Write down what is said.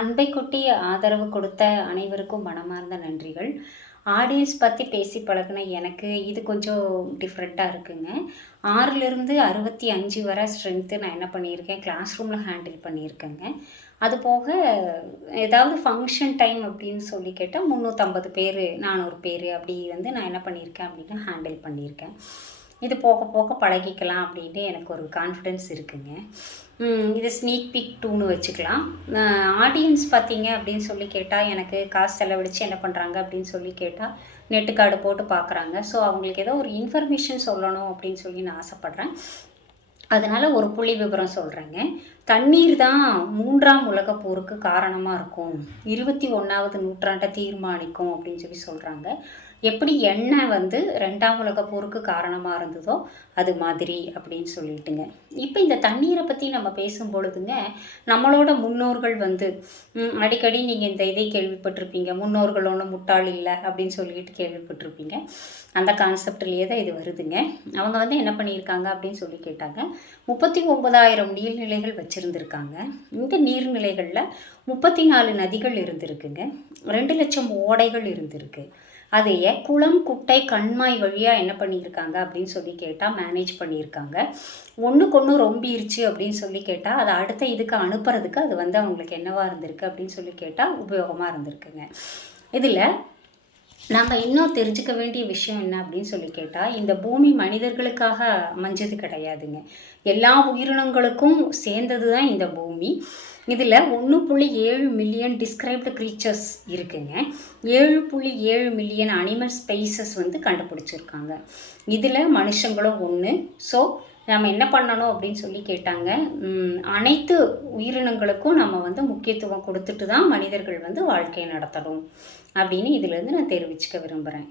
அன்பை கொட்டி ஆதரவு கொடுத்த அனைவருக்கும் மனமார்ந்த நன்றிகள். ஆடியன்ஸ் பற்றி பேசி பழகுன எனக்கு இது கொஞ்சம் டிஃப்ரெண்ட்டாக இருக்குங்க. 6லிருந்து 65 வரை ஸ்ட்ரென்த்து நான் என்ன பண்ணியிருக்கேன், கிளாஸ் ரூமில் ஹேண்டில் பண்ணியிருக்கேங்க. அதுபோக ஏதாவது ஃபங்க்ஷன் டைம் அப்படின்னு சொல்லி கேட்டால் 350 பேர் 400 பேர் அப்படி நான் என்ன பண்ணியிருக்கேன் அப்படின்னா ஹேண்டில் பண்ணியிருக்கேன். இது போக போக பழகிக்கலாம் அப்படின்ட்டு எனக்கு ஒரு கான்ஃபிடென்ஸ் இருக்குங்க. இது ஸ்னீக் பீக் 2ன்னு வச்சுக்கலாம். ஆடியன்ஸ் பார்த்தீங்க அப்படின்னு சொல்லி கேட்டால், எனக்கு காசு செலவழித்து என்ன பண்ணுறாங்க அப்படின்னு சொல்லி கேட்டால், நெட்டு கார்டு போட்டு பார்க்குறாங்க. ஸோ அவங்களுக்கு ஏதோ ஒரு இன்ஃபர்மேஷன் சொல்லணும் அப்படின்னு சொல்லி நான் ஆசைப்பட்றேன். அதனால் ஒரு புள்ளி விவரம் சொல்கிறேங்க. தண்ணீர் தான் 3ஆம் உலகப் போருக்கு காரணமாக இருக்கும், 21வது நூற்றாண்டை தீர்மானிக்கும் அப்படின்னு சொல்லி சொல்கிறாங்க. எப்படி எண்ணெய் 2ஆம் உலகப் போருக்கு காரணமாக இருந்ததோ அது மாதிரி அப்படின்னு சொல்லிட்டுங்க. இப்போ இந்த தண்ணீரை பற்றி நம்ம பேசும் பொழுதுங்க, நம்மளோட முன்னோர்கள் அடிக்கடி நீங்கள் இந்த இதை கேள்விப்பட்டிருப்பீங்க, முன்னோர்கள் ஒன்றும் முட்டாள் இல்லை அப்படின்னு சொல்லிட்டு கேள்விப்பட்டிருப்பீங்க. அந்த கான்செப்ட்லேயே தான் இது வருதுங்க. அவங்க என்ன பண்ணியிருக்காங்க அப்படின்னு சொல்லி கேட்டாங்க, 39,000 நீர்நிலைகள் வச்சுருந்துருக்காங்க. இந்த நீர்நிலைகளில் 34 நதிகள் இருந்திருக்குங்க, 2 லட்சம் ஓடைகள் இருந்திருக்கு. அதையே குளம், குட்டை, கண்மாய் வழியாக என்ன பண்ணியிருக்காங்க அப்படின்னு சொல்லி கேட்டால் மேனேஜ் பண்ணியிருக்காங்க. ஒன்றுக்கு ஒன்று ரொம்பிருச்சு அப்படின்னு சொல்லி கேட்டால் அதை அடுத்த இதுக்கு அனுப்புறதுக்கு அது அவங்களுக்கு என்னவாக இருந்திருக்கு அப்படின்னு சொல்லி கேட்டால் உபயோகமாக இருந்திருக்குங்க. இதில் நம்ம இன்னும் தெரிஞ்சுக்க வேண்டிய விஷயம் என்ன அப்படின்னு சொல்லி கேட்டால், இந்த பூமி மனிதர்களுக்காக அமைஞ்சது கிடையாதுங்க, எல்லா உயிரினங்களுக்கும் சேர்ந்தது தான் இந்த பூமி. இதில் 1.7 மில்லியன் டிஸ்கிரைப்டு க்ரீச்சர்ஸ் இருக்குங்க, 7.7 மில்லியன் அனிமல் ஸ்பைசஸ் கண்டுபிடிச்சிருக்காங்க. இதில் மனுஷங்களும் ஒன்று. ஸோ நம்ம என்ன பண்ணணும் அப்படின்னு சொல்லி கேட்டாங்க, அனைத்து உயிரினங்களுக்கும் நம்ம முக்கியத்துவம் கொடுத்துட்டு தான் மனிதர்கள் வாழ்க்கையை நடத்தணும் அப்படின்னு இதிலேருந்து நான் தெரிவிச்சுக்க விரும்புகிறேன்.